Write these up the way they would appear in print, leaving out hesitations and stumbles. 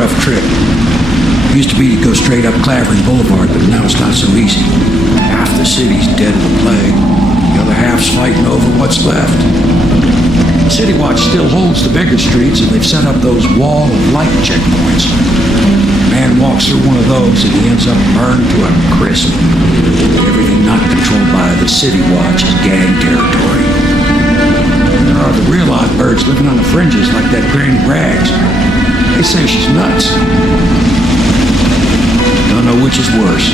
rough trip. Used to be to go straight up Clavering Boulevard, but now it's not so easy. Half the city's dead of the plague. The other half's fighting over what's left. City Watch still holds the bigger streets, and they've set up those wall of light checkpoints. A man walks through one of those, and he ends up burned to a crisp. Everything not controlled by the City Watch is gang territory. And there are the real odd birds living on the fringes like that Granny Rags. They say she's nuts. Don't know which is worse.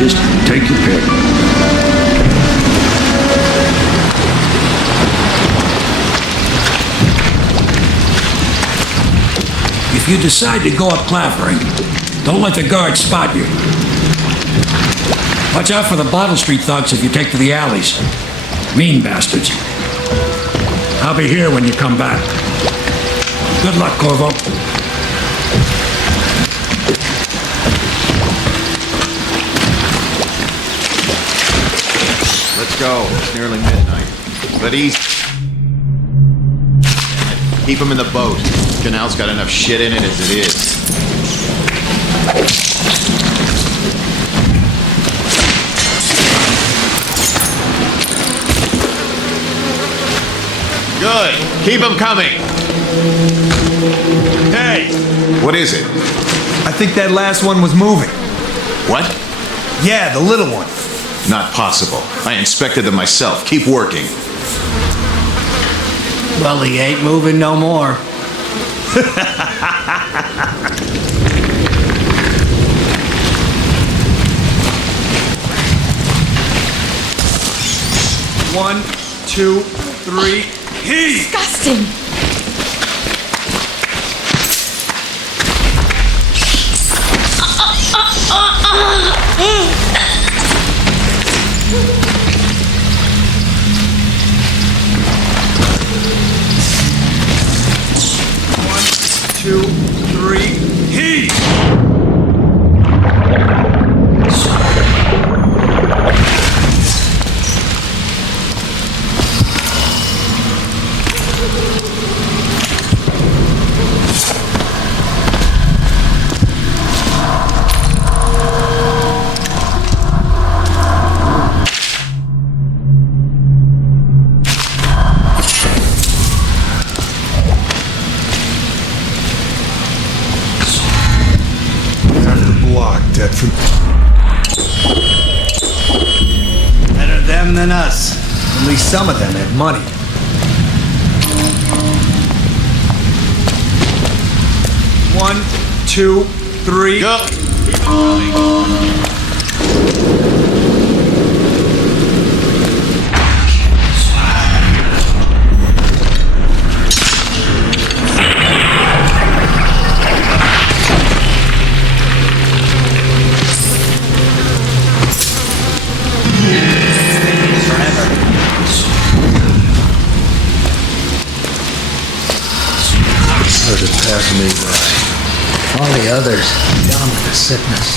Just take your pick. If you decide to go up Clavering, don't let the guards spot you. Watch out for the Bottle Street thugs if you take to the alleys. Mean bastards. I'll be here when you come back. Good luck, Corvo. Let's go. It's nearly midnight. But easy. Keep him in the boat. Canal's got enough shit in it as it is. Good. Keep him coming. Hey! What is it? I think that last one was moving. What? Yeah, the little one. Not possible. I inspected them myself. Keep working. Well, he ain't moving no more. One, two, three, heave! Disgusting! Two, three, heave! Better them than us. At least some of them have money. One, two, three. Go! Keep going. Passing me by. All the others down with the sickness.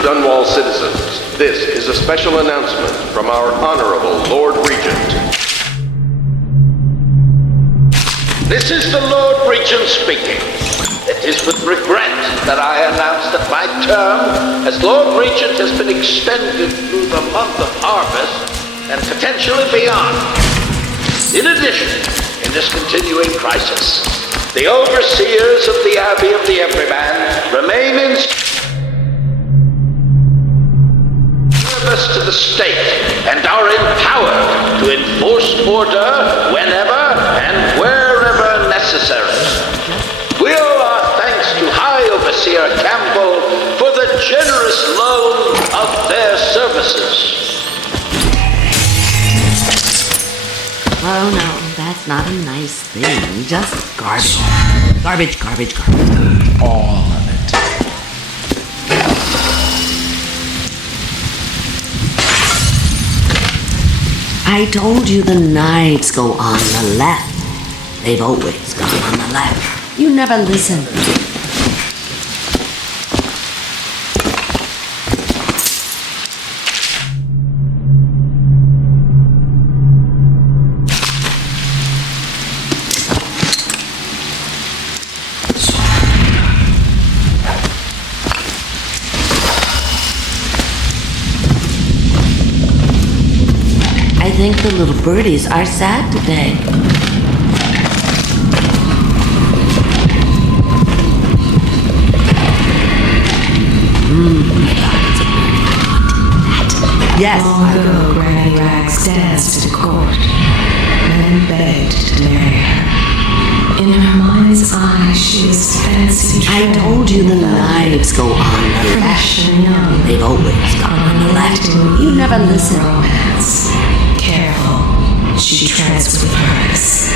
Dunwall citizens, this is a special announcement from our Honorable Lord Regent. This is the Lord Regent speaking. It is with regret that I announce that my term as Lord Regent has been extended through the month of harvest and potentially beyond. In addition, in this continuing crisis, the overseers of the Abbey of the Everyman remain in to the state and are empowered to enforce order whenever and wherever necessary. We owe our thanks to High Overseer Campbell for the generous loan of their services. Oh no, that's not a nice thing. Just garbage. Garbage, garbage, garbage. All of it. I told you the knives go on the left. They've always gone on the left. You never listen. I think the little birdies are sad today. Yes. Long ago, Granny Rags danced at court. Men begged to marry her. In her mind's eye, she was fancy. I told you the knives go on the left. Fresh and young. They've always gone on the left. You never listen. Romance. Careful. She treads with purpose.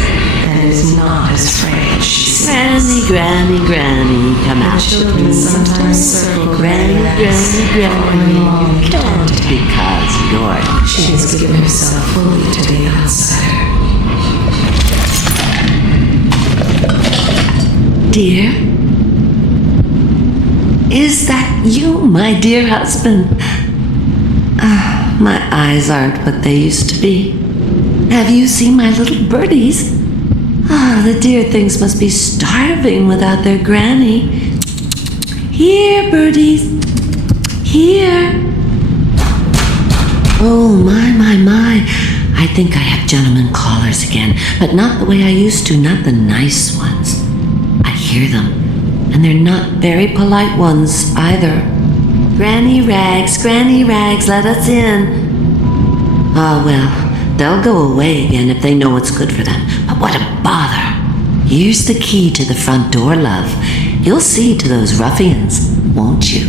And is not as afraid as she seems. Granny, Granny, Granny, come out to Children sometimes circle Granny, Granny, Granny, long don't because you're She has given herself fully to the outsider. Dear? Is that you, my dear husband? My eyes aren't what they used to be. Have you seen my little birdies? The dear things must be starving without their granny. Here, birdies. Here. Oh, my. I think I have gentlemen callers again, but not the way I used to, not the nice ones. I hear them, and they're not very polite ones either. Granny Rags, let us in. Well, they'll go away again if they know what's good for them. But what a bother. Here's the key to the front door, love. You'll see to those ruffians, won't you?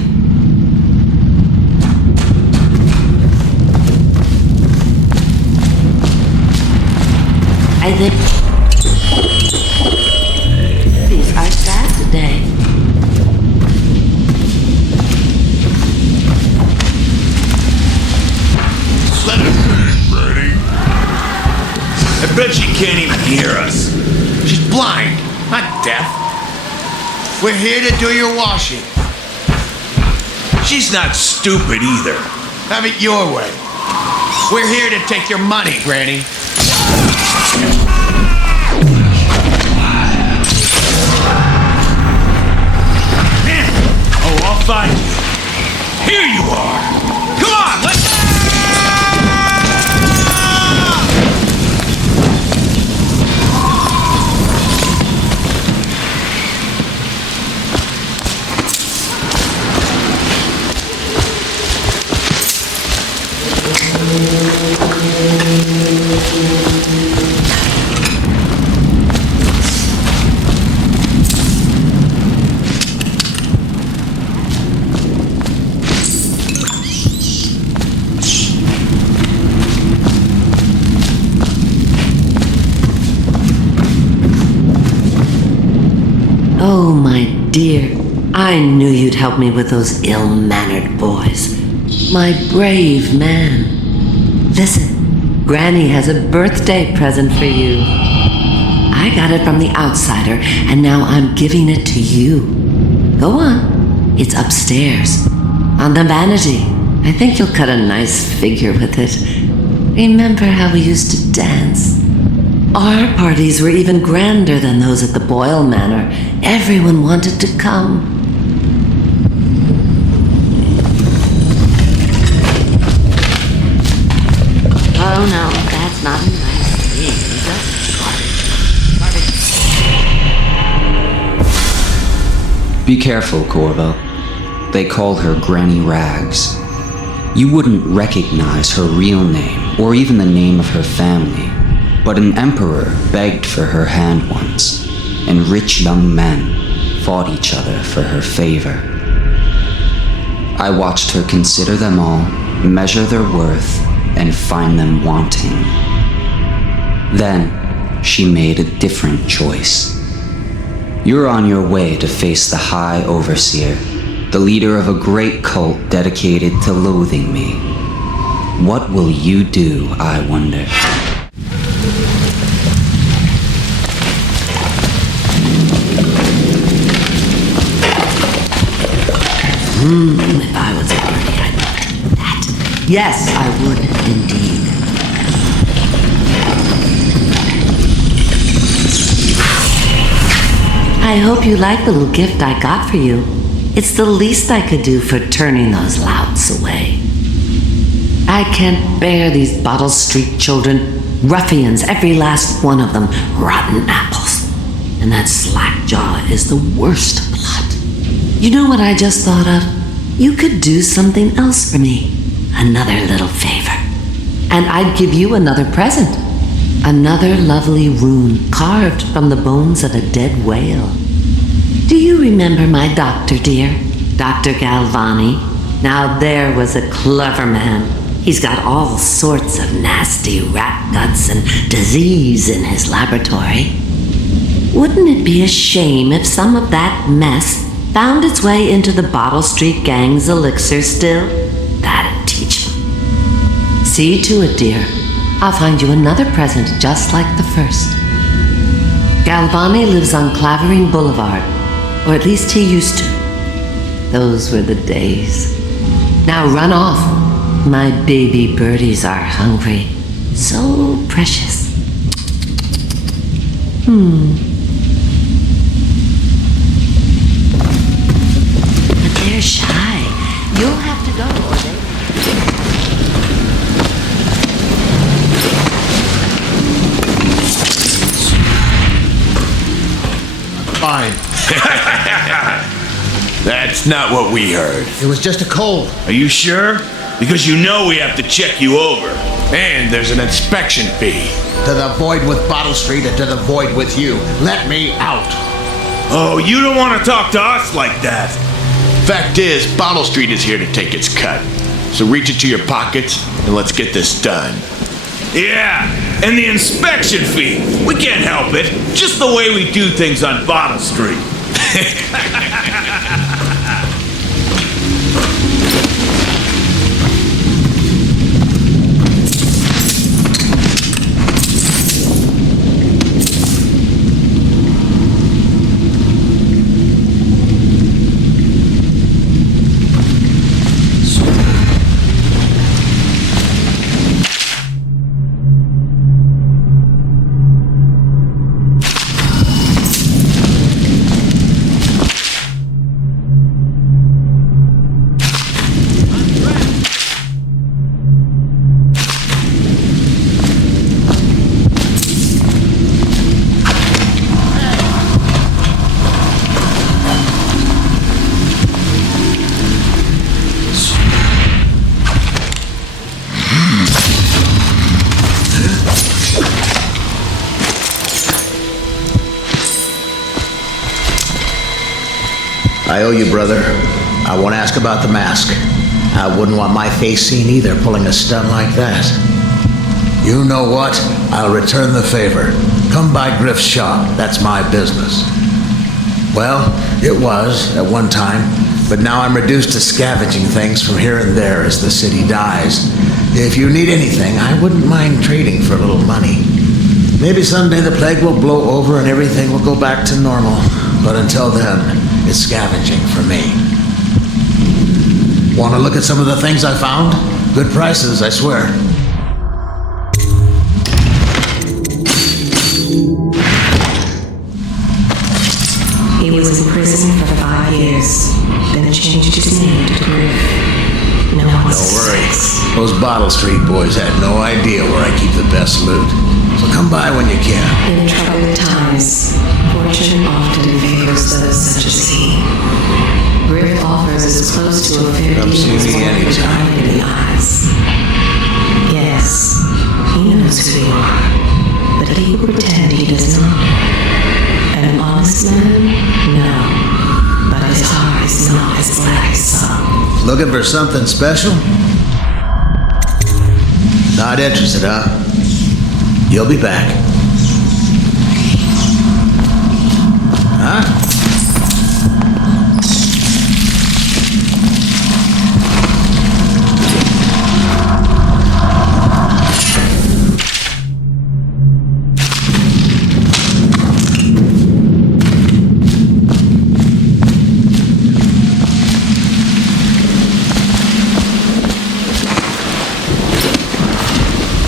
I think these are sad today. I bet she can't even hear us. She's blind, not deaf. We're here to do your washing. She's not stupid either. Have it your way. We're here to take your money, Granny. Oh, I'll find you. Here you are. Come on, let's... Oh, my dear, I knew you'd help me with those ill-mannered boys. My brave man. Listen, Granny has a birthday present for you. I got it from the outsider, and now I'm giving it to you. Go on. It's upstairs, on the vanity. I think you'll cut a nice figure with it. Remember how we used to dance? Our parties were even grander than those at the Boyle Manor. Everyone wanted to come. Oh no, that's not a nice thing. Just garbage. Be careful, Corvo. They call her Granny Rags. You wouldn't recognize her real name, or even the name of her family. But an emperor begged for her hand once, and rich young men fought each other for her favor. I watched her consider them all, measure their worth, and find them wanting. Then, she made a different choice. You're on your way to face the High Overseer, the leader of a great cult dedicated to loathing me. What will you do, I wonder? If I was a birdie, I'd do that. Yes, I would indeed. I hope you like the little gift I got for you. It's the least I could do for turning those louts away. I can't bear these Bottle Street children. Ruffians, every last one of them. Rotten apples. And that slack-jaw is the worst lot. You know what I just thought of? You could do something else for me. Another little favor. And I'd give you another present. Another lovely rune carved from the bones of a dead whale. Do you remember my doctor, dear? Dr. Galvani? Now there was a clever man. He's got all sorts of nasty rat guts and disease in his laboratory. Wouldn't it be a shame if some of that mess found its way into the Bottle Street Gang's elixir still? That'd teach me. See to it, dear. I'll find you another present just like the first. Galvani lives on Clavering Boulevard, or at least he used to. Those were the days. Now run off. My baby birdies are hungry. So precious. But they're shy. You'll have to go, or they... Fine. That's not what we heard. It was just a cold. Are you sure? Because you know we have to check you over. And there's an inspection fee. To the void with Bottle Street and to the void with you. Let me out. Oh, you don't want to talk to us like that. Fact is, Bottle Street is here to take its cut. So reach into your pockets and let's get this done. Yeah, and the inspection fee. We can't help it. Just the way we do things on Bottle Street. I owe you, brother. I won't ask about the mask. I wouldn't want my face seen either, pulling a stunt like that. You know what? I'll return the favor. Come by Griff's shop. That's my business. Well, it was at one time, but now I'm reduced to scavenging things from here and there as the city dies. If you need anything, I wouldn't mind trading for a little money. Maybe someday the plague will blow over and everything will go back to normal. But until then, it's scavenging for me. Want to look at some of the things I found? Good prices, I swear. He was in prison for 5 years, then changed his name to Griff. No one's Don't worry. Those Bottle Street boys had no idea where I keep the best loot. So come by when you can. In troubled times, fortune often favors those such as he. Griff offers as close to affinity Come see as me one can anytime. find in the eyes. Yes, he knows who you are, but he will pretend he does not. An honest man? No, but his heart is not as black as some. Looking for something special? Not interested, huh? You'll be back.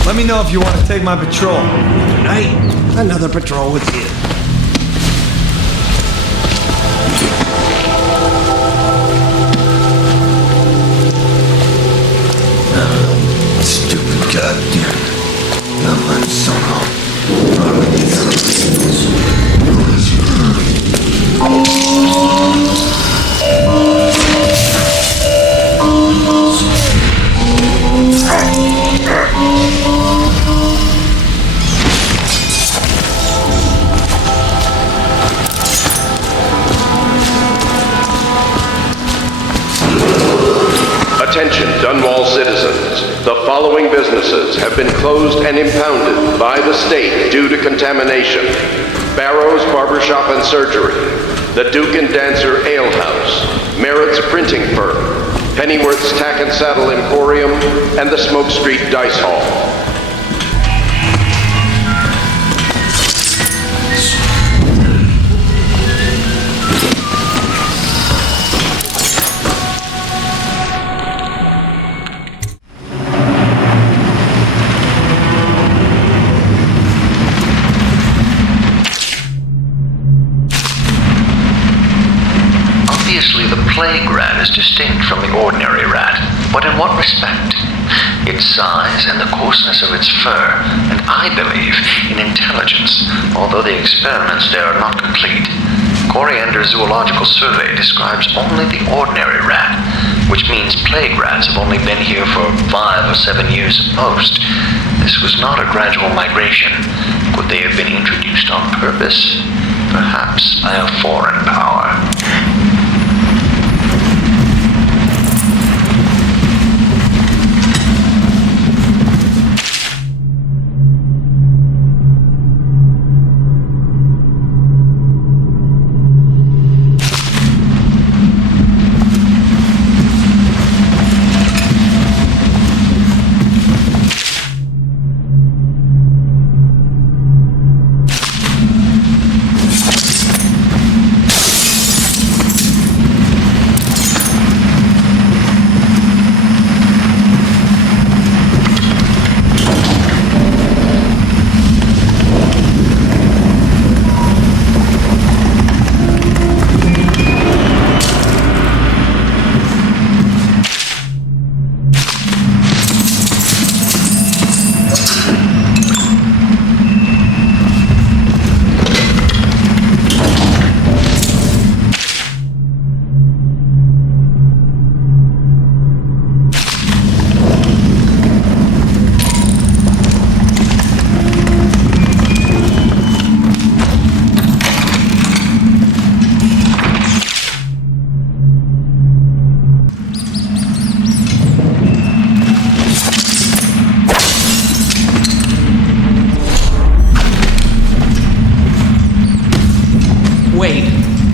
Let me know if you want to take my patrol. Tonight, another patrol with you. Stupid goddamn. Attention, Dunwall citizens. The following businesses have been closed and impounded by the state due to contamination. Barrow's Barbershop and Surgery, the Duke and Dancer Ale House, Merritt's Printing Firm, Pennyworth's Tack and Saddle Emporium, and the Smoke Street Dice Hall. Obviously, the plague rat is distinct from the ordinary rat, but in what respect? Its size and the coarseness of its fur, and I believe in intelligence, although the experiments there are not complete. Coriander Zoological Survey describes only the ordinary rat, which means plague rats have only been here for 5 or 7 years at most. This was not a gradual migration. Could they have been introduced on purpose? Perhaps by a foreign power.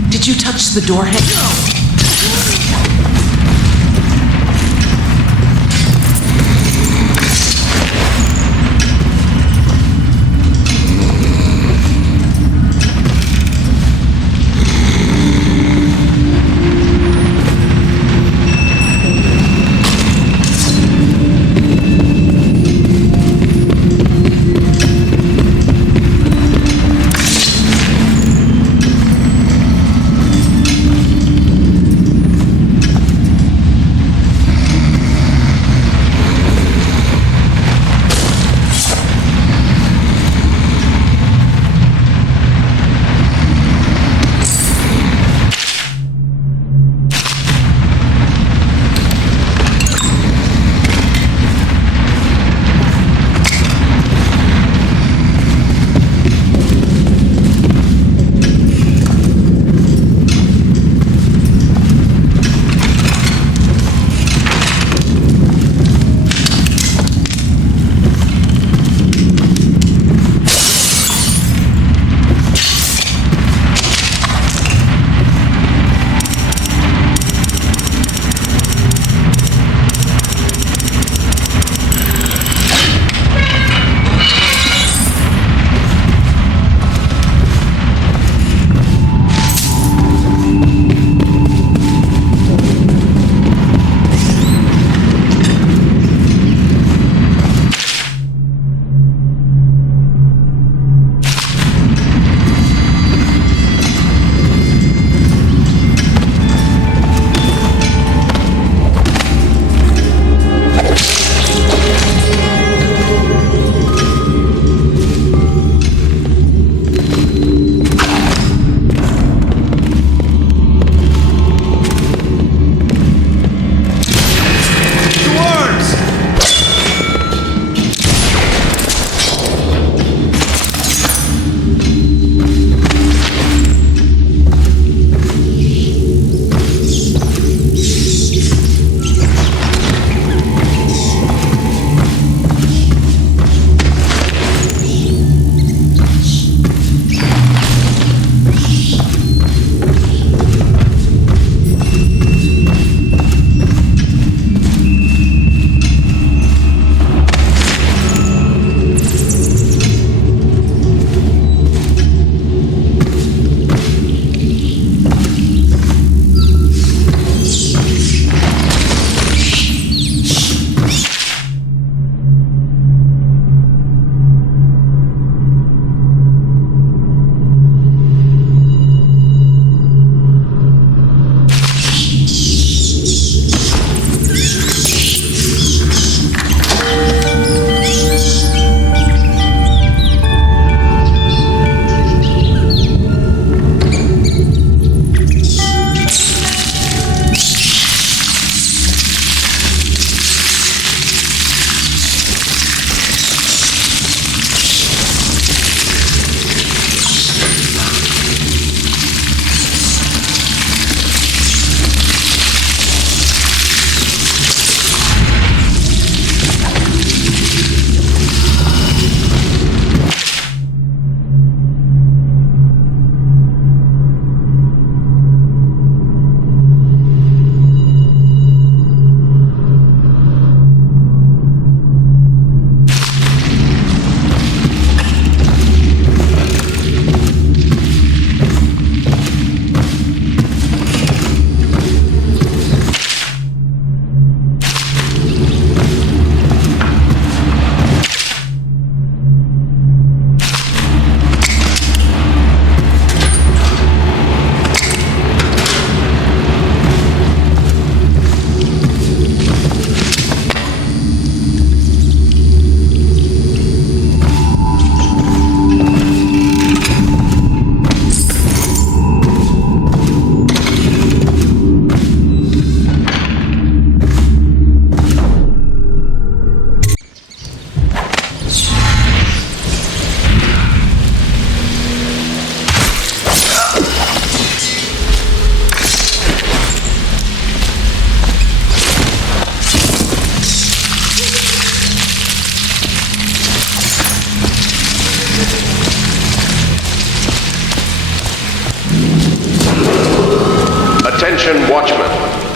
Did you touch the door handle?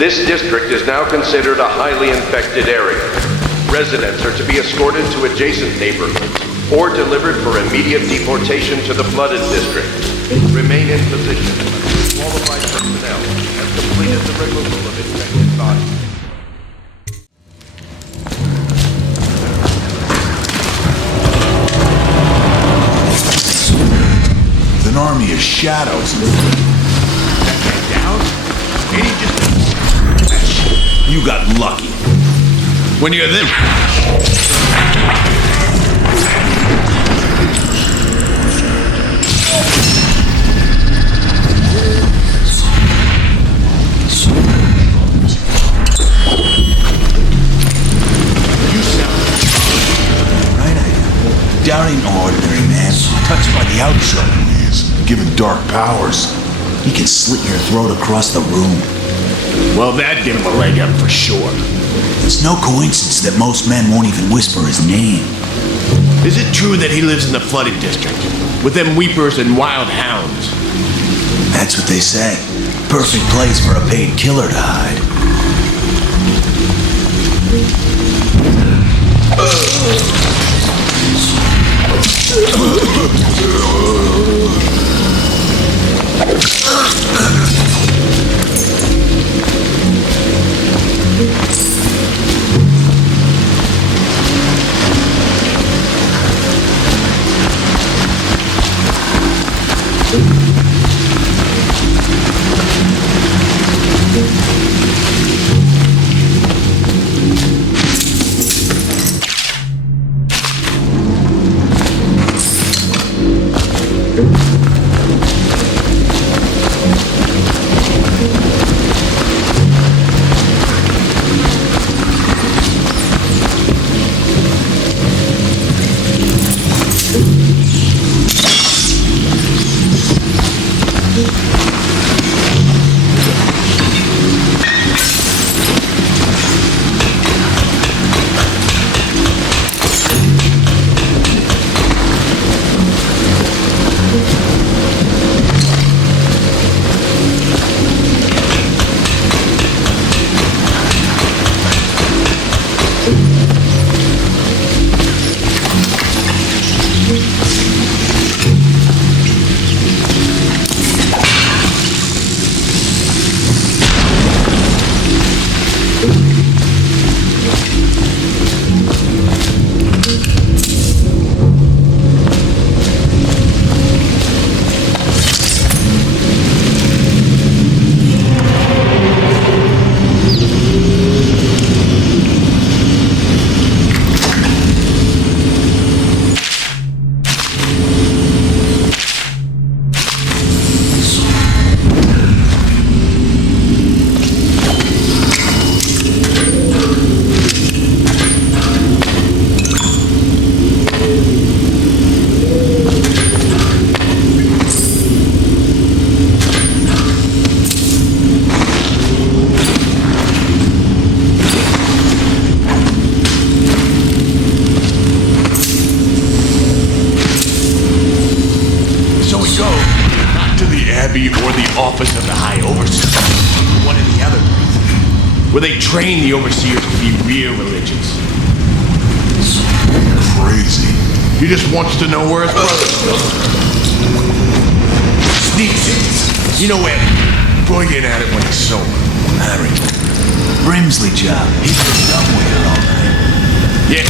This district is now considered a highly infected area. Residents are to be escorted to adjacent neighborhoods or delivered for immediate deportation to the flooded district. Remain in position. Qualified personnel have completed the removal of infected bodies. An army of shadows. That guy down? And he just... You got lucky. When you're this... You sound... Right, I am. Down ain't no ordinary man. Touched by the outside, he is. Given dark powers. He can slit your throat across the room. Well, that'd give him a leg up for sure. It's no coincidence that most men won't even whisper his name. Is it true that he lives in the flooded district? With them weepers and wild hounds? That's what they say. Perfect place for a paid killer to hide. office of the High Overseer. One of the other places, where they train the overseers to be real religious. Crazy. He just wants to know where his brother's going. Sneaks in. You know where? Going in at it when he's sober. Harry. Brimsley job. He's been dumb with her all night. Yeah.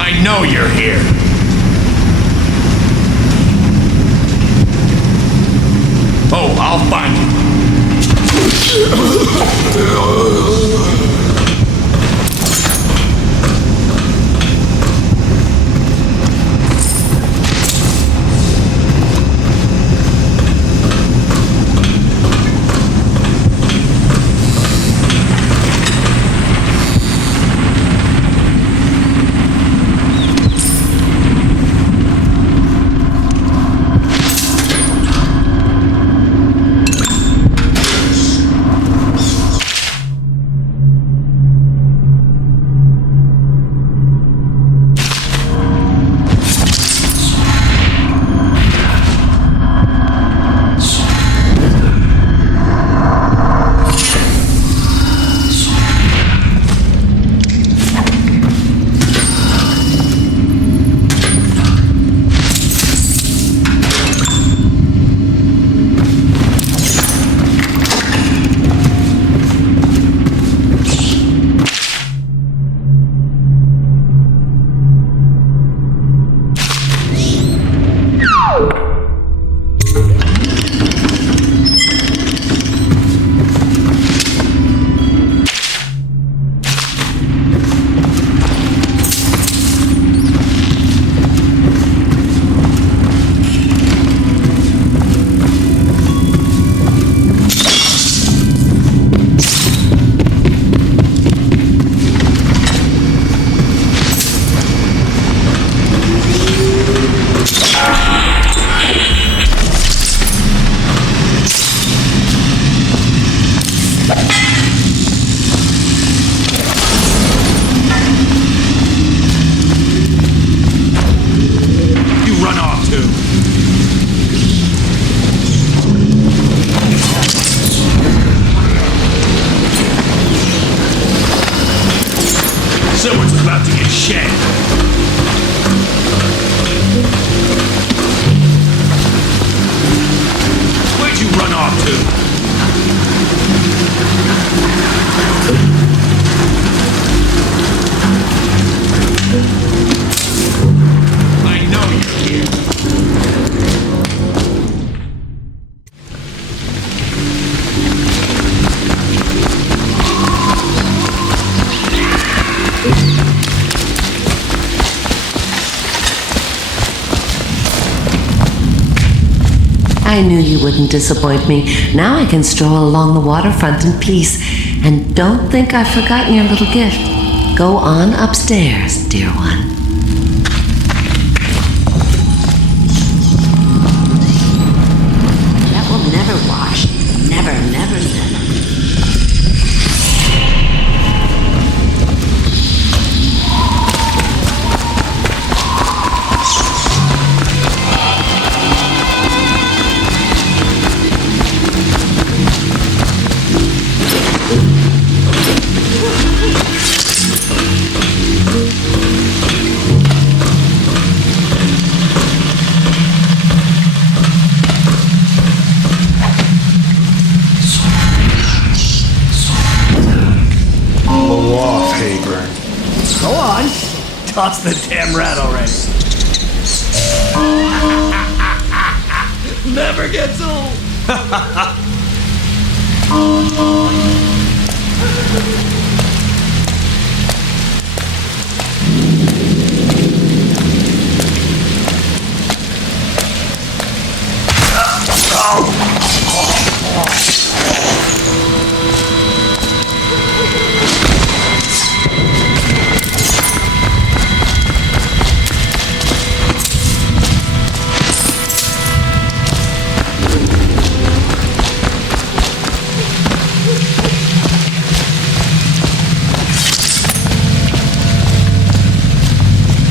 I know you're here. Oh, I'll find you. Someone's about to get shanked. Where'd you run off to? I know you're here. I knew you wouldn't disappoint me. Now I can stroll along the waterfront in peace. And don't think I've forgotten your little gift. Go on upstairs, dear one. That will never wash. Never, never, never. Go on. Toss the damn rat already. Never gets old.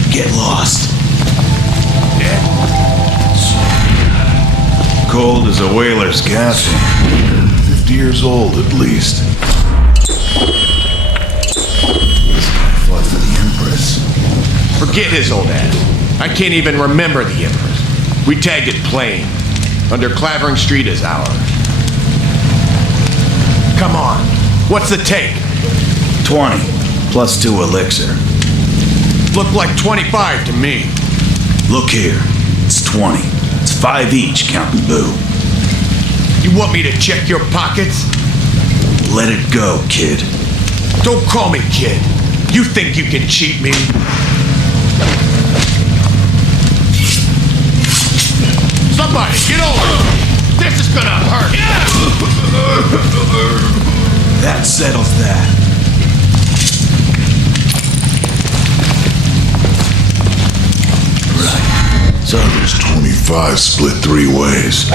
Get lost. Cold as a whaler's gaff. 50 years old at least. This guy fought for the Empress. Forget his old ass. I can't even remember the Empress. We tagged it plain. Under Clavering Street is ours. Come on. What's the take? 20, plus 2 elixir. Look like 25 to me. Look here, it's 20. It's 5 each, counting Boo. You want me to check your pockets? Let it go, kid. Don't call me kid. You think you can cheat me? Somebody, get over it. This is gonna hurt. That settles that. Right. So there's 25 split 3 ways.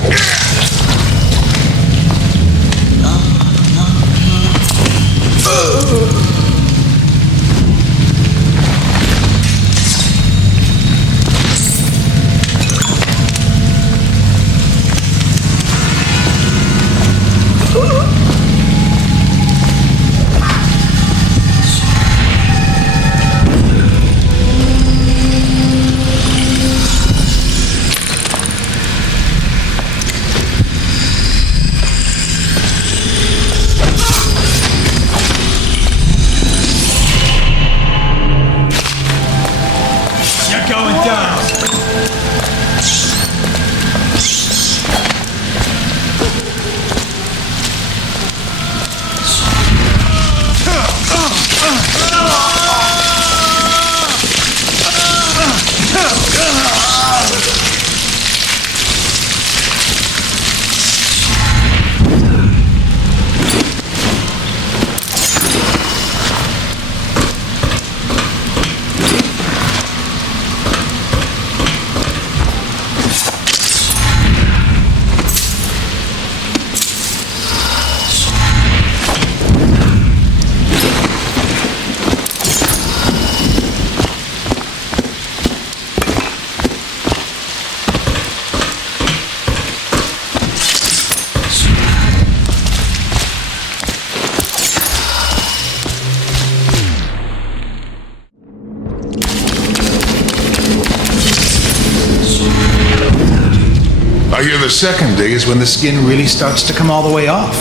I hear the second day is when the skin really starts to come all the way off.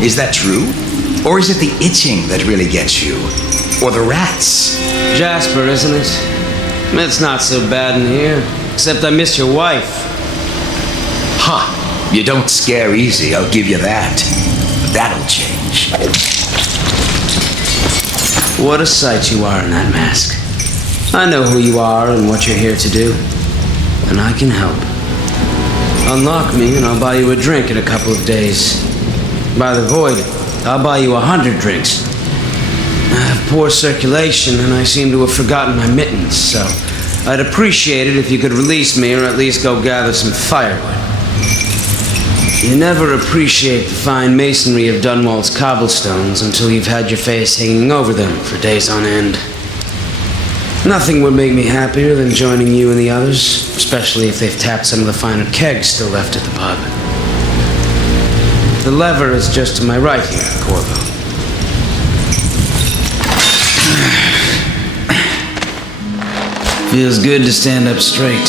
Is that true? Or is it the itching that really gets you? Or the rats? Jasper, isn't it? It's not so bad in here. Except I miss your wife. Huh. You don't scare easy, I'll give you that. But that'll change. What a sight you are in that mask. I know who you are and what you're here to do. And I can help. Unlock me and I'll buy you a drink in a couple of days. By the void, I'll buy you 100 drinks. I have poor circulation and I seem to have forgotten my mittens, so I'd appreciate it if you could release me or at least go gather some firewood. You never appreciate the fine masonry of Dunwall's cobblestones until you've had your face hanging over them for days on end. Nothing would make me happier than joining you and the others, especially if they've tapped some of the finer kegs still left at the pub. The lever is just to my right here, Corvo. Feels good to stand up straight.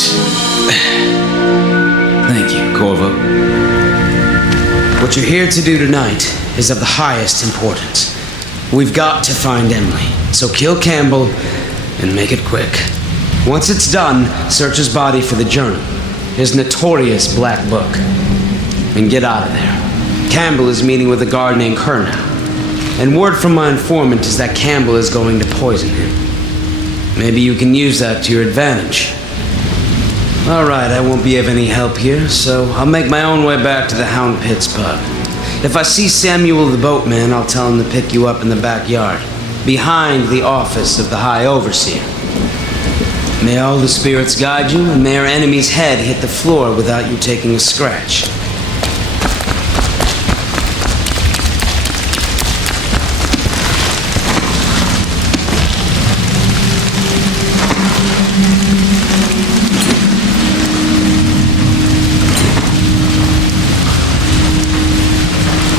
Thank you, Corvo. What you're here to do tonight is of the highest importance. We've got to find Emily, so kill Campbell and make it quick. Once it's done, search his body for the journal, his notorious black book, and get out of there. Campbell is meeting with a guard named Kernow, and word from my informant is that Campbell is going to poison him. Maybe you can use that to your advantage. All right, I won't be of any help here, so I'll make my own way back to the Hound Pits pub. If I see Samuel the boatman, I'll tell him to pick you up in the backyard, behind the office of the High Overseer. May all the spirits guide you, and may our enemy's head hit the floor without you taking a scratch.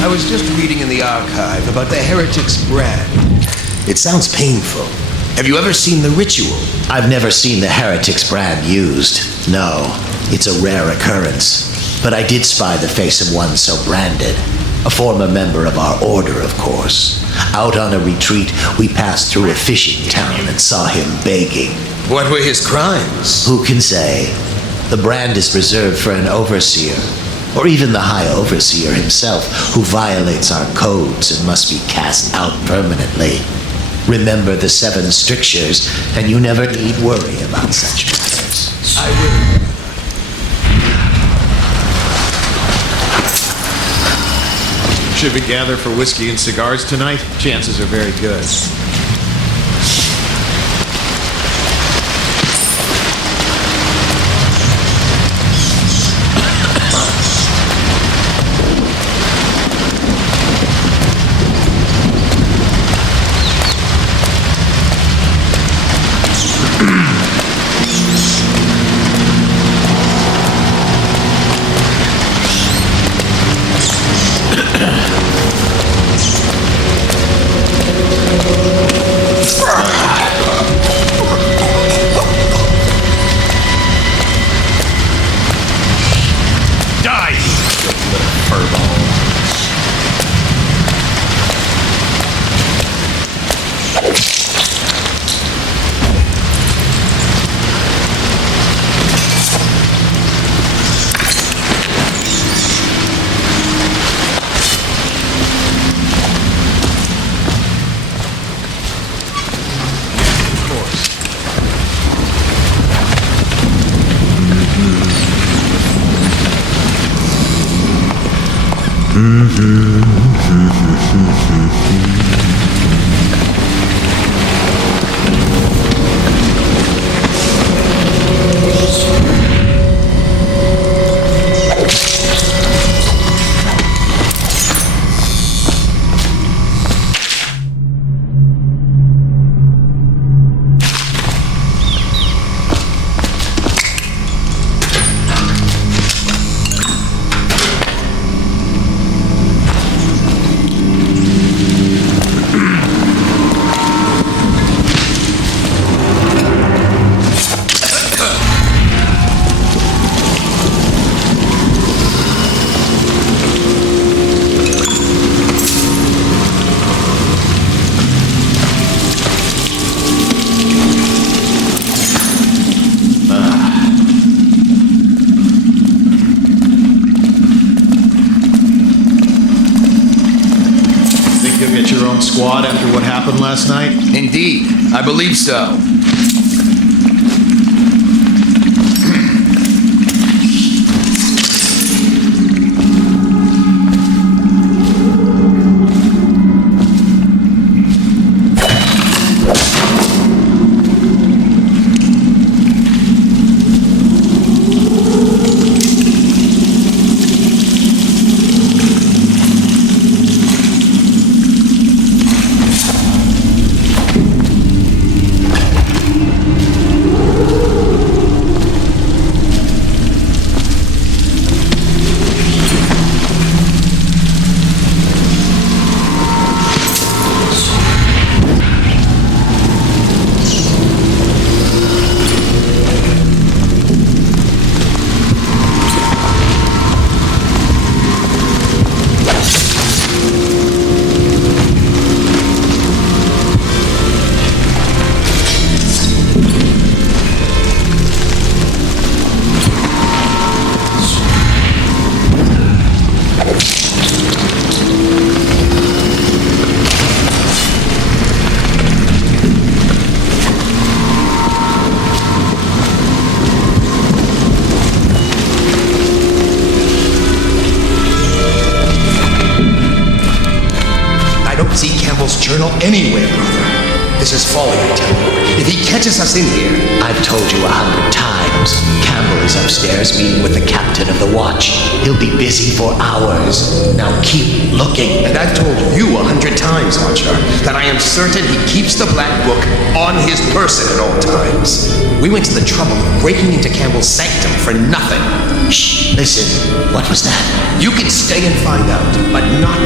I was just reading in the archive about the Heretic's brand. It sounds painful. Have you ever seen the ritual? I've never seen the Heretic's brand used. No, it's a rare occurrence. But I did spy the face of one so branded. A former member of our order, of course. Out on a retreat, we passed through a fishing town and saw him begging. What were his crimes? Who can say? The brand is reserved for an overseer, or even the High Overseer himself, who violates our codes and must be cast out permanently. Remember the 7 strictures, and you never need worry about such matters. I will. Should we gather for whiskey and cigars tonight? Chances are very good. squad after what happened last night? Indeed, I believe so. Journal anywhere, brother. This is folly, I tell you. If he catches us in here... I've told you 100 times. Campbell is upstairs meeting with the captain of the watch. He'll be busy for hours. Now keep looking. And I've told you 100 times, Archer, that I am certain he keeps the Black Book on his person at all times. We went to the trouble of breaking into Campbell's sanctum for nothing. Shh, listen. What was that? You can stay and find out, but not...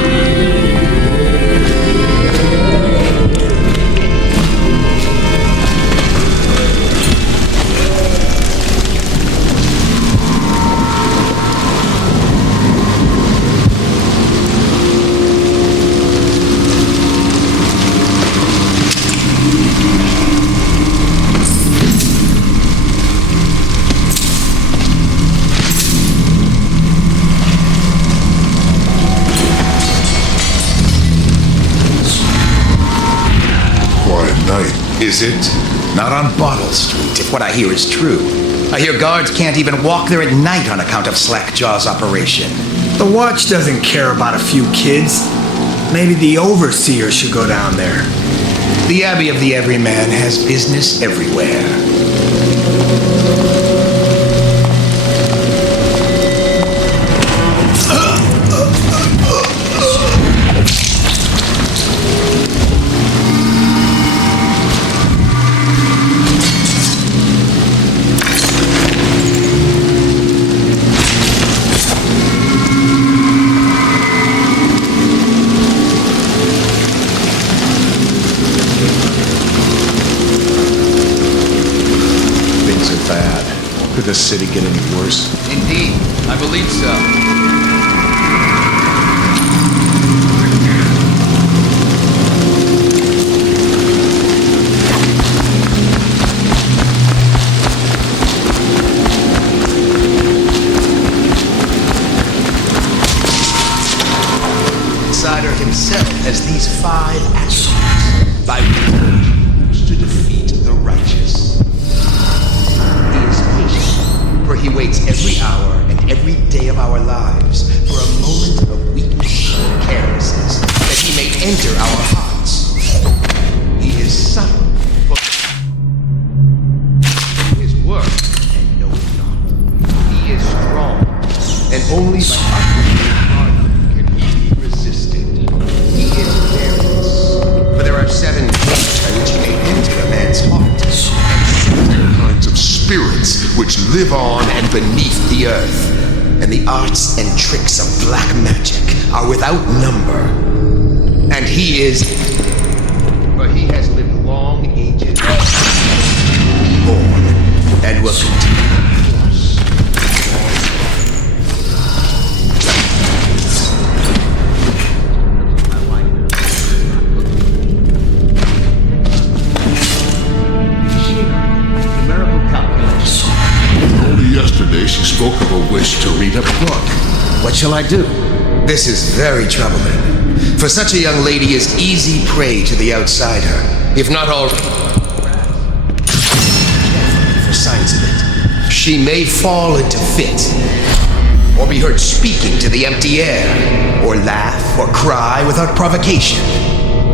Is it? Not on Bottle Street, if what I hear is true. I hear guards can't even walk there at night on account of Slackjaw's operation. The watch doesn't care about a few kids. Maybe the overseer should go down there. The Abbey of the Everyman has business everywhere. Could the city get any worse? Indeed, I believe so. Insider himself has these 5 actions by which to defeat the righteous. For he waits every hour and every day of our lives for a moment of weakness and carelessness, that he may enter our hearts. He is subtle, but his work, and know it not. He is strong, and only by utterly can he be resisted. He is fearless, for there are 7 gates by which he may enter a man's heart, and kinds of spirits which live on and beneath the earth, and the arts and tricks of black magic are without number. And he is, for he has lived long ages, born, and will continue. Yesterday, she spoke of a wish to read a book. What shall I do? This is very troubling. For such a young lady is easy prey to the outsider, if not all. For signs of it. She may fall into fits, or be heard speaking to the empty air, or laugh or cry without provocation.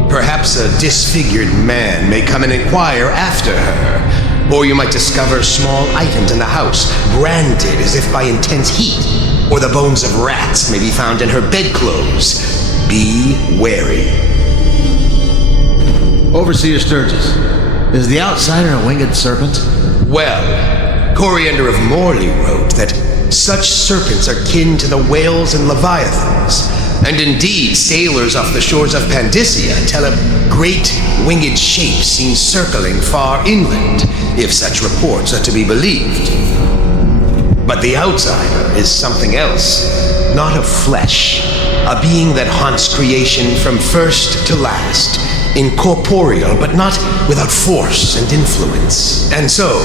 Perhaps a disfigured man may come and inquire after her, or you might discover small items in the house, branded as if by intense heat, or the bones of rats may be found in her bedclothes. Be wary. Overseer Sturgis, is the outsider a winged serpent? Well, Coriander of Morley wrote that such serpents are kin to the whales and leviathans, and indeed sailors off the shores of Pandysia tell of great winged shapes seen circling far inland, if such reports are to be believed. But the outsider is something else, not of flesh, a being that haunts creation from first to last, incorporeal but not without force and influence. And so,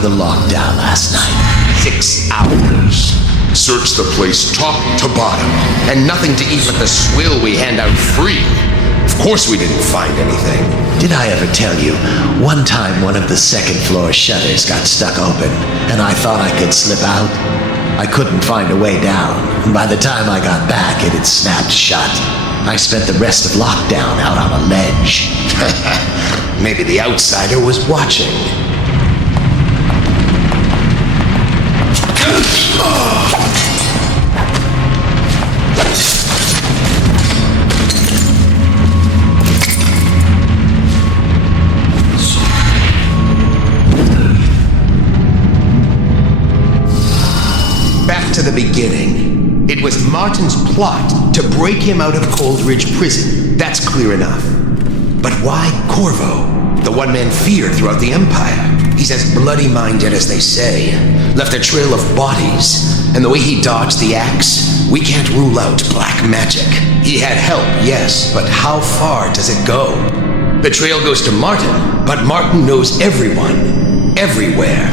The lockdown last night. 6 hours. Searched the place top to bottom, and nothing to eat but the swill we hand out free. Of course we didn't find anything. Did I ever tell you, one time one of the second floor shutters got stuck open, and I thought I could slip out? I couldn't find a way down, and by the time I got back, it had snapped shut. I spent the rest of lockdown out on a ledge. Maybe the outsider was watching. Back to the beginning. It was Martin's plot to break him out of Coldridge Prison. That's clear enough. But why Corvo? The one man feared throughout the Empire. He's as bloody-minded as they say. Left a trail of bodies. And the way he dodged the axe, we can't rule out black magic. He had help, yes, but how far does it go? The trail goes to Martin, but Martin knows everyone. Everywhere.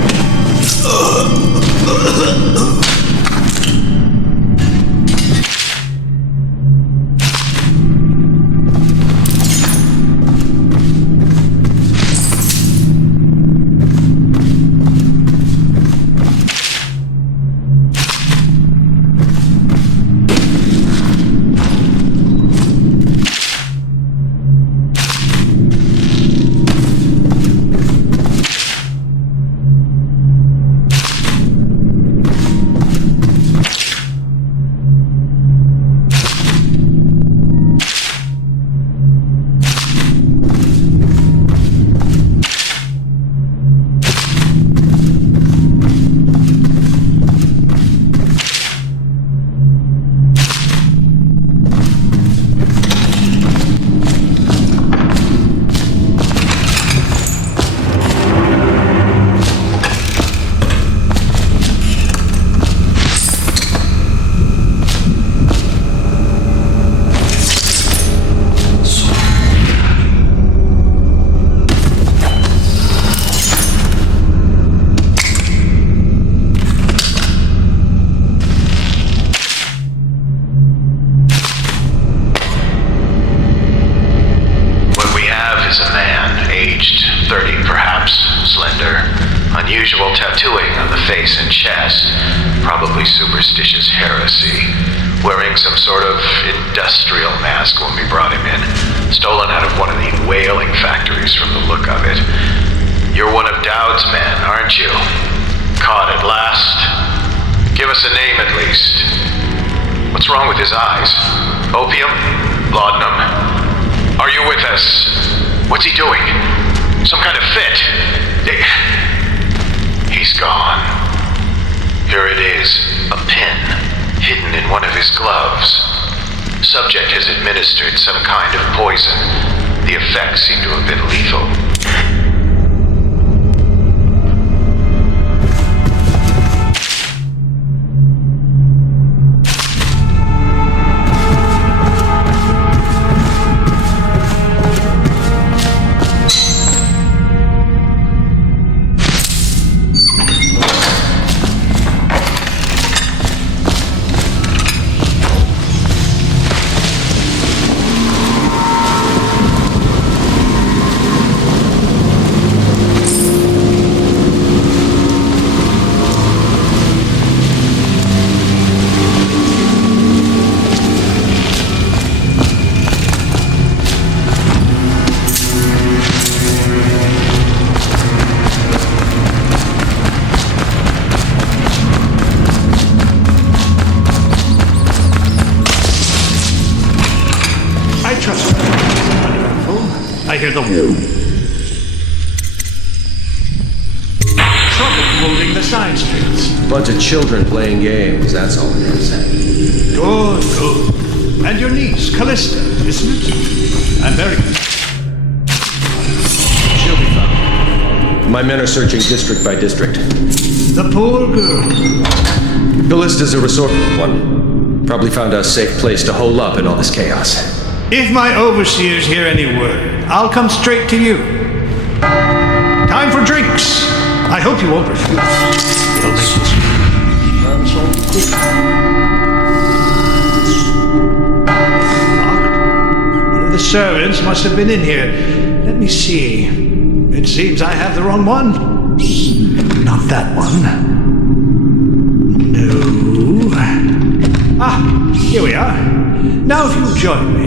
Unusual tattooing on the face and chest. Probably superstitious heresy. Wearing some sort of industrial mask when we brought him in. Stolen out of one of the whaling factories from the look of it. You're one of Dowd's men, aren't you? Caught at last. Give us a name at least. What's wrong with his eyes? Opium? Laudanum? Are you with us? What's he doing? Some kind of fit? He's gone. Here it is, a pin, hidden in one of his gloves. Subject has administered some kind of poison. The effects seem to have been lethal. I hear the trouble holding the side streets. Bunch of children playing games, that's all it is. Good, good. And your niece, Callista, isn't it? I'm very good. She'll be found. My men are searching district by district. The poor girl. Callista's a resourceful one. Probably found a safe place to hole up in all this chaos. If my overseers hear any word, I'll come straight to you. Time for drinks. I hope you won't refuse. It'll make this run so quick. One of the servants must have been in here. Let me see. It seems I have the wrong one. Not that one. No. Ah, here we are. Now if you'll join me.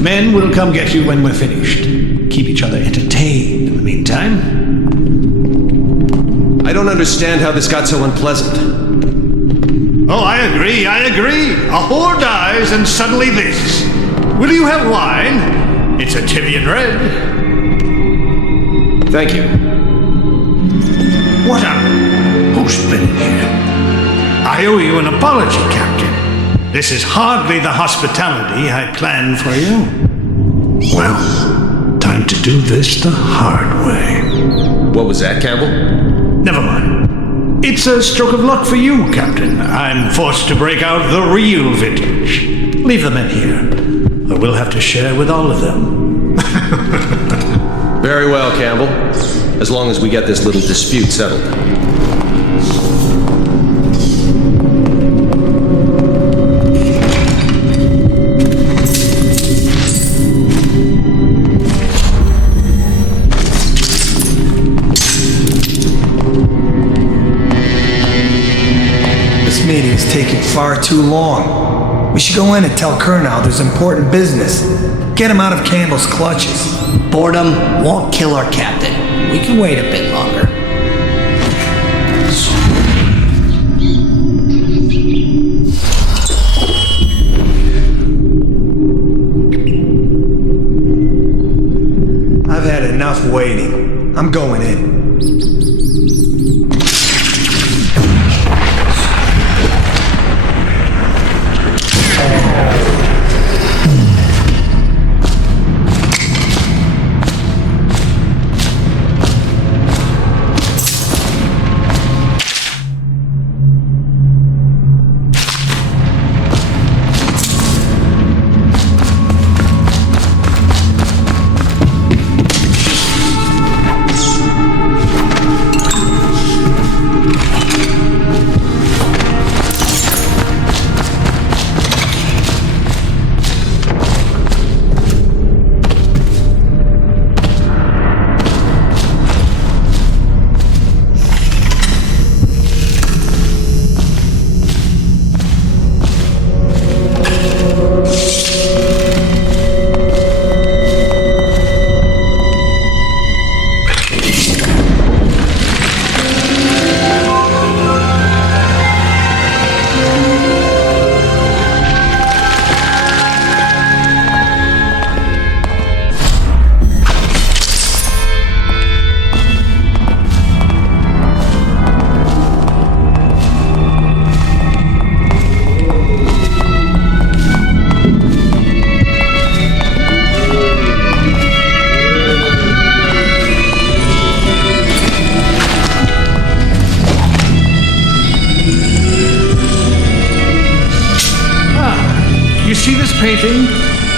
Men will come get you when we're finished. Keep each other entertained in the meantime. I don't understand how this got so unpleasant. Oh, I agree. A whore dies and suddenly this. Will you have wine? It's a Tivian red. Thank you. What up? Who's been here? I owe you an apology, Captain. This is hardly the hospitality I planned for you. Well, time to do this the hard way. What was that, Campbell? Never mind. It's a stroke of luck for you, Captain. I'm forced to break out the real vintage. Leave them in here, or we'll have to share with all of them. Very well, Campbell. As long as we get this little dispute settled. Meeting's taking far too long. We should go in and tell Colonel there's important business. Get him out of Campbell's clutches. Boredom won't kill our captain. We can wait a bit longer. I've had enough waiting. I'm going in. painting?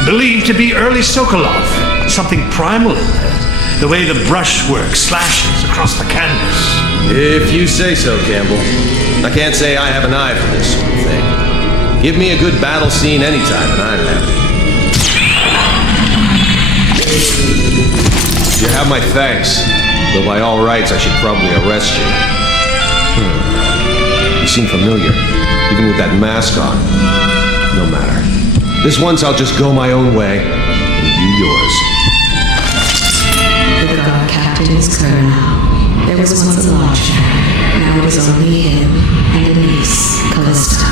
Believed to be early Sokolov. Something primal in there. The way the brushwork slashes across the canvas. If you say so, Campbell. I can't say I have an eye for this sort of thing. Give me a good battle scene anytime and I'm happy. You have my thanks, though by all rights I should probably arrest you. You seem familiar, even with that mask on. No matter. This once I'll just go my own way, and you yours. The guard captain is Colonel. There was once a large family. Now it is only him and a niece, Callista.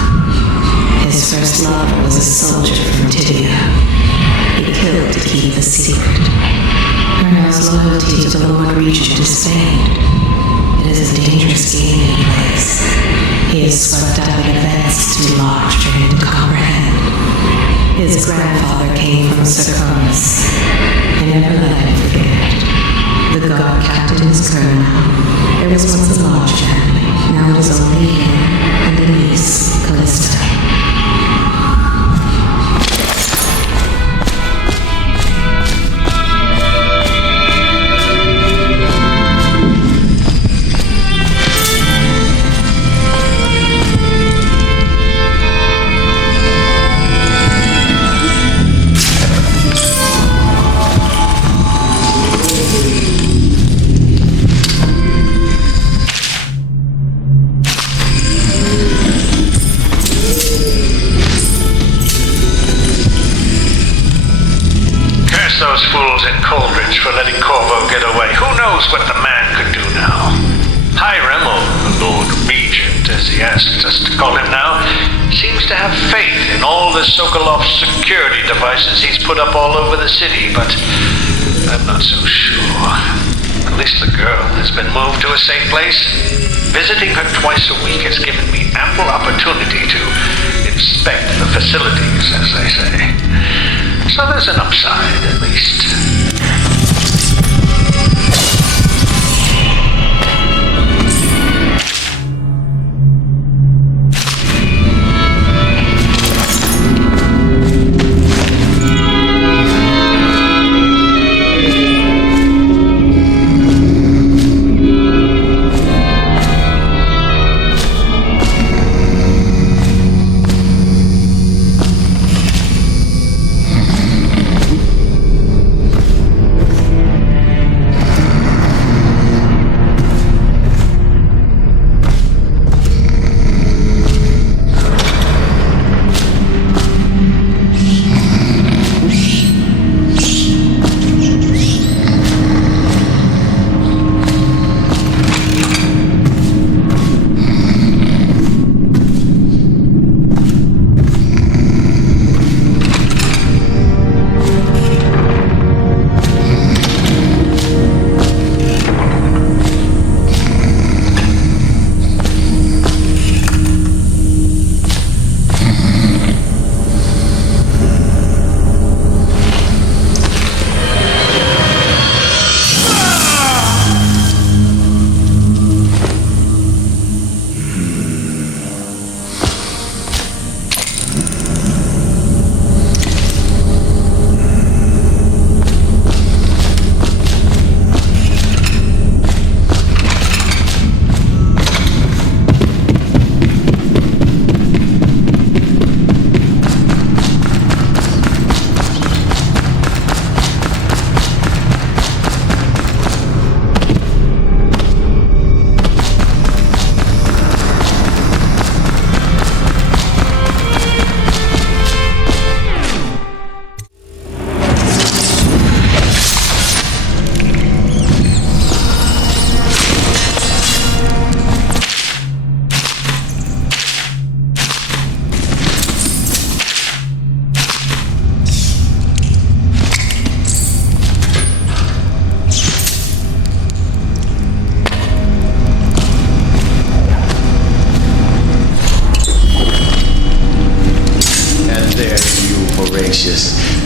His first lover was a soldier from Tibia. He killed to keep the secret. Colonel's loyalty to the Lord Regent is feigned. It is a dangerous game he plays. He is swept up in events too large for him to comprehend. His grandfather came from Circonus. I never let him forget. The guard captain is Colonel. There was once a large family. Now it is only him and a niece, Callista. Those fools in Coldridge for letting Corvo get away. Who knows what the man could do now? Hiram, or the Lord Regent, as he asks us to call him now, seems to have faith in all the Sokolov security devices he's put up all over the city, but I'm not so sure. At least the girl has been moved to a safe place. Visiting her twice a week has given me ample opportunity to inspect the facilities, as they say. So there's an upside, at least.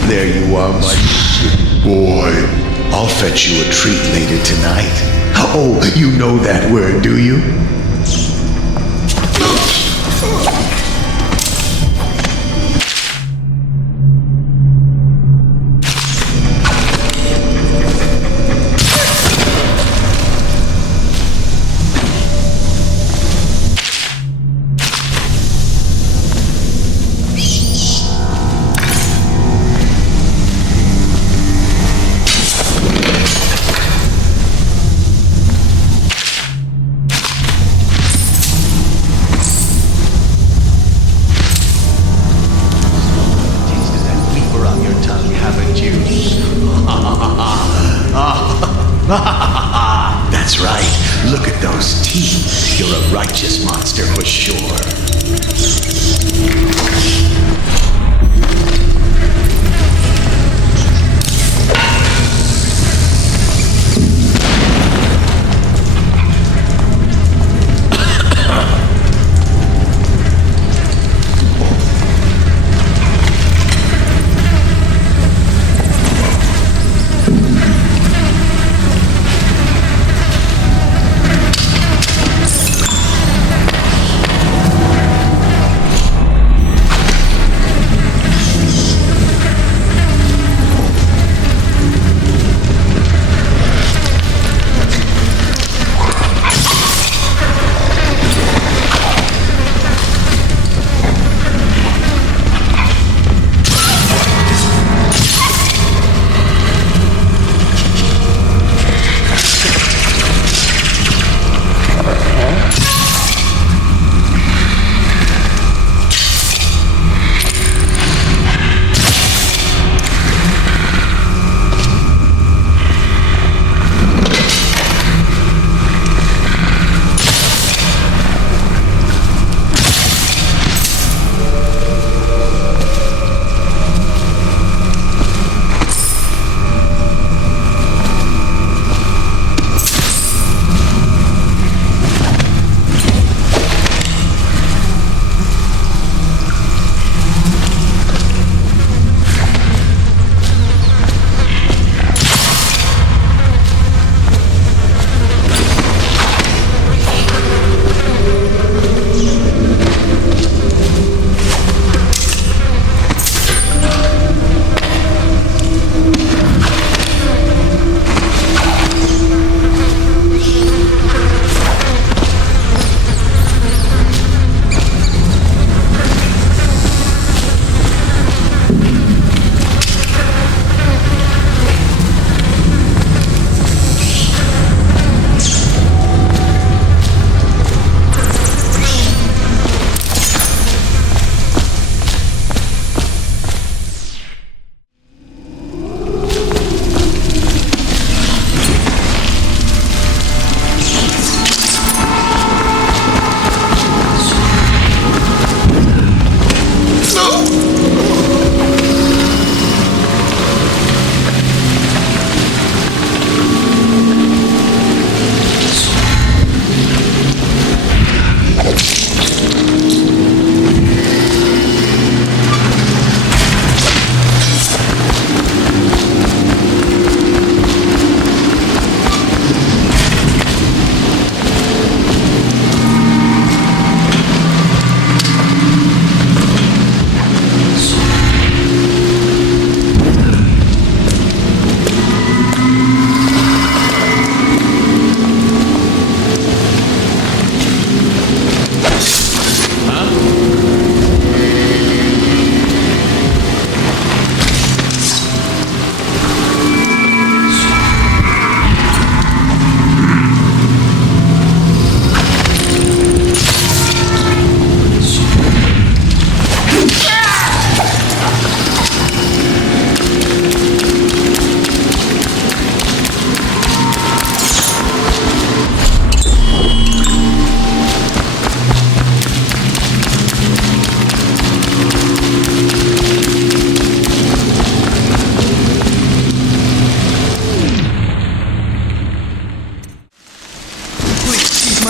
There you are, my boy. I'll fetch you a treat later tonight. Oh, you know that word, do you? You're a righteous monster for sure.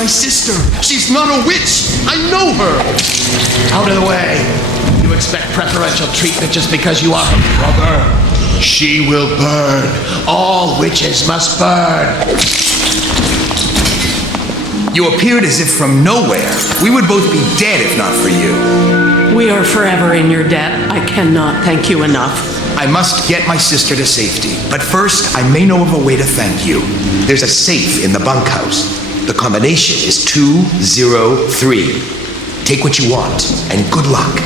my sister. She's not a witch. I know her. Out of the way. You expect preferential treatment just because you are her brother? She will burn. All witches must burn. You appeared as if from nowhere. We would both be dead if not for you. We are forever in your debt. I cannot thank you enough. I must get my sister to safety. But first, I may know of a way to thank you. There's a safe in the bunkhouse. The combination is 203. Take what you want, and good luck.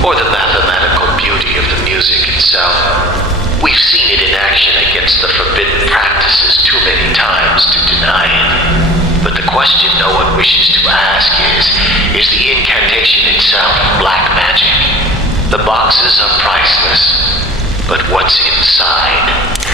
or the mathematical beauty of the music itself. We've seen it in action against the forbidden practices too many times to deny it. But the question no one wishes to ask is the incantation itself black magic? The boxes are priceless, but what's inside?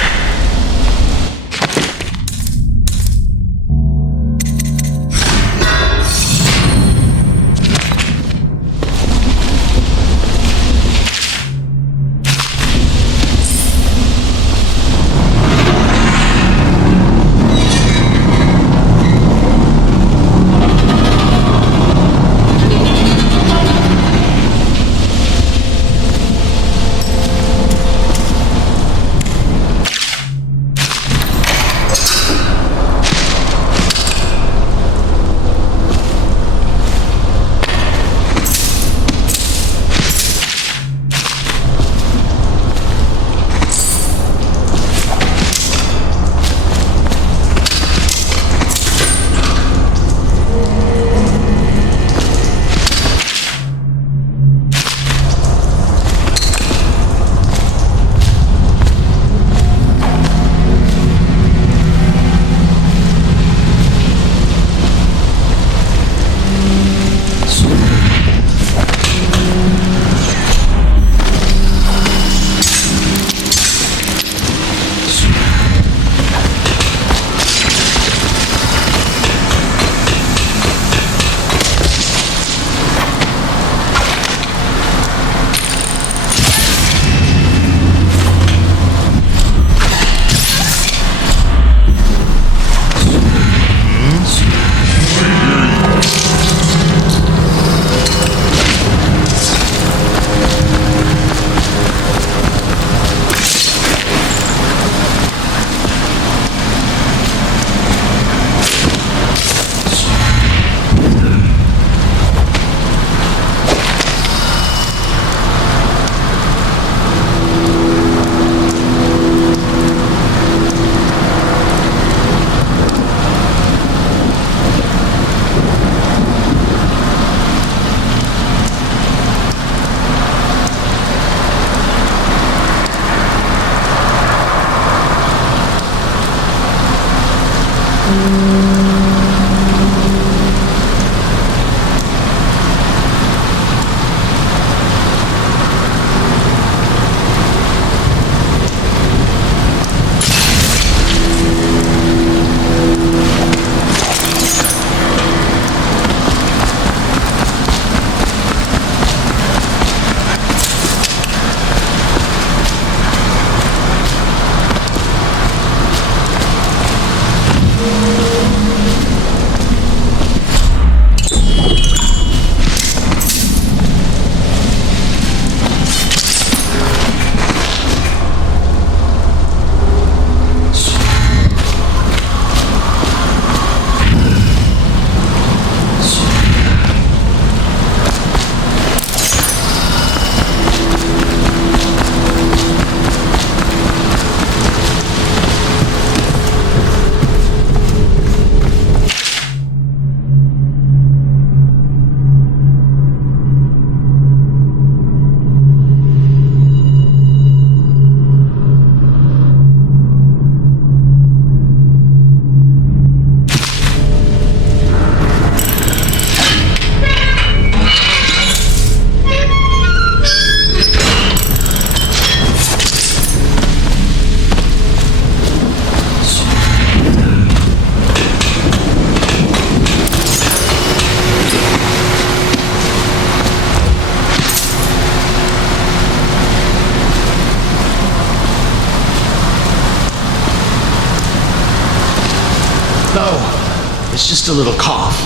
It's just a little cough.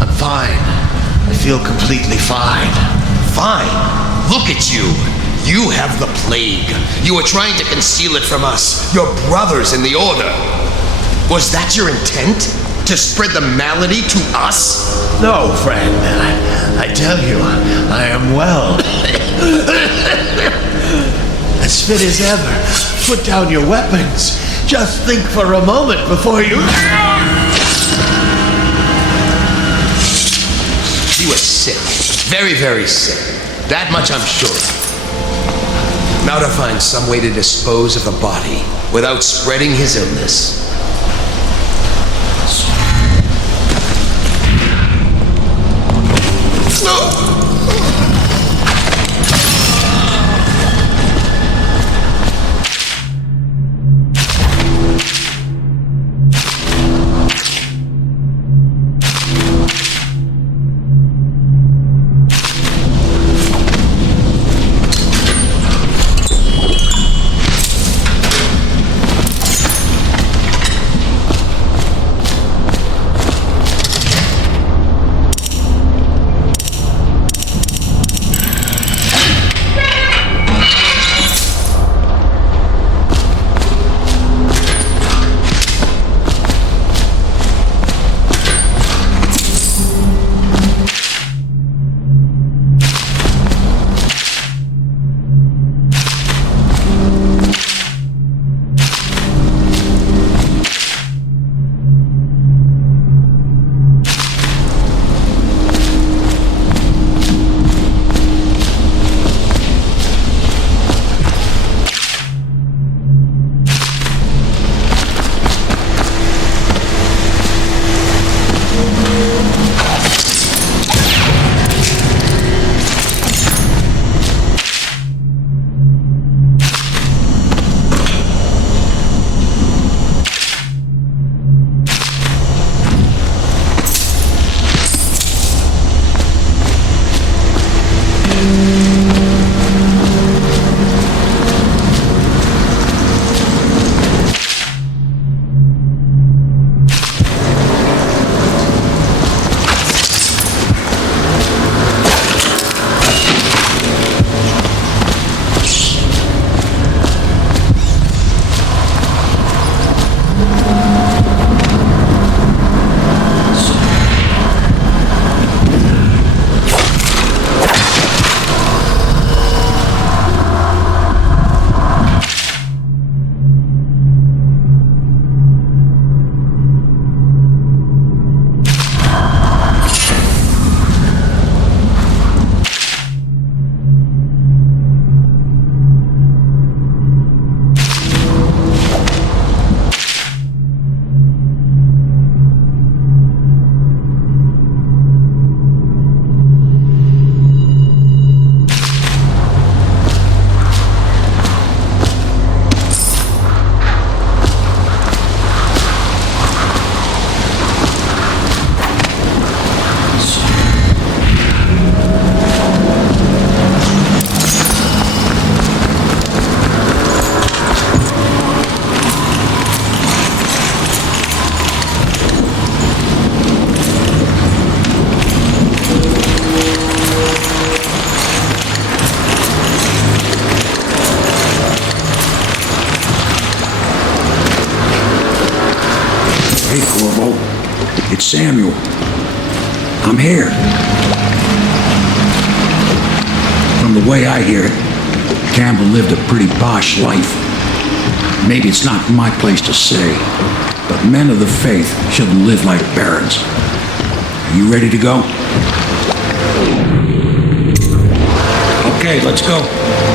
I'm fine. I feel completely fine. Fine? Look at you. You have the plague. You were trying to conceal it from us, your brothers in the Order. Was that your intent? To spread the malady to us? No, friend. I tell you, I am well. As fit as ever. Put down your weapons. Just think for a moment before you... He was sick. Very, very sick. That much I'm sure of. Now to find some way to dispose of the body without spreading his illness. It's Samuel. I'm here. From the way I hear it, Campbell lived a pretty posh life. Maybe it's not my place to say, but men of the faith shouldn't live like barons. Are you ready to go? Okay, let's go.